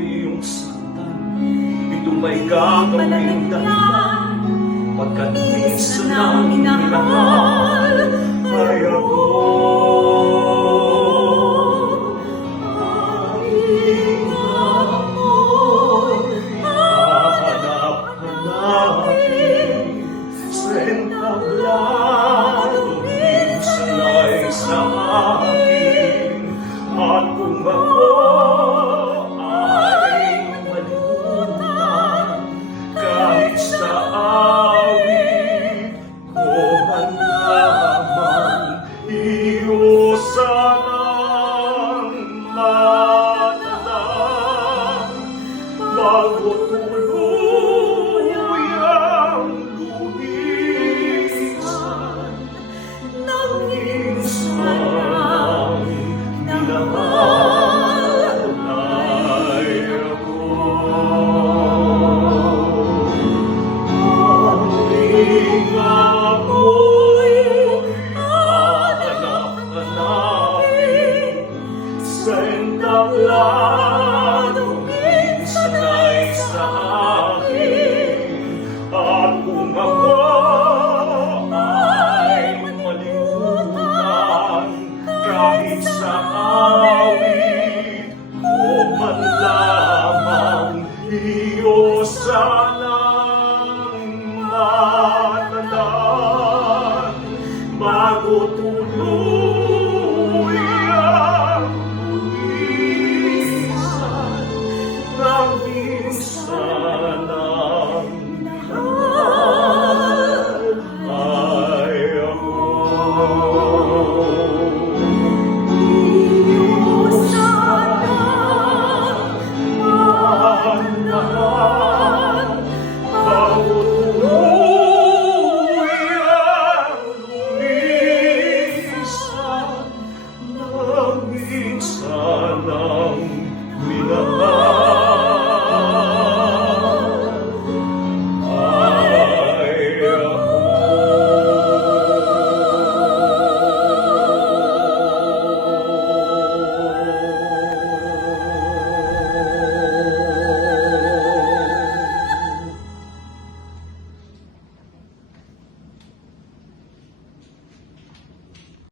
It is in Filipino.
iyong saktan, ito may gagawing dahilan, pagkat minsan ang minahal ay ako. Aking amoy, hahanap-hanapin sa entablado, minsan ay sa akin. At kung ako ay malimutan, kahit sa awit ko man lamang, iyo sanang matatag, bago tuluyang lumisan ng minsan minahal ay ako. Aking amoy, hahanap-hanapin sa entablado, minsan ay sa akin. At kung ako ay malimutan, kahit sa awit ko man lamang, iyo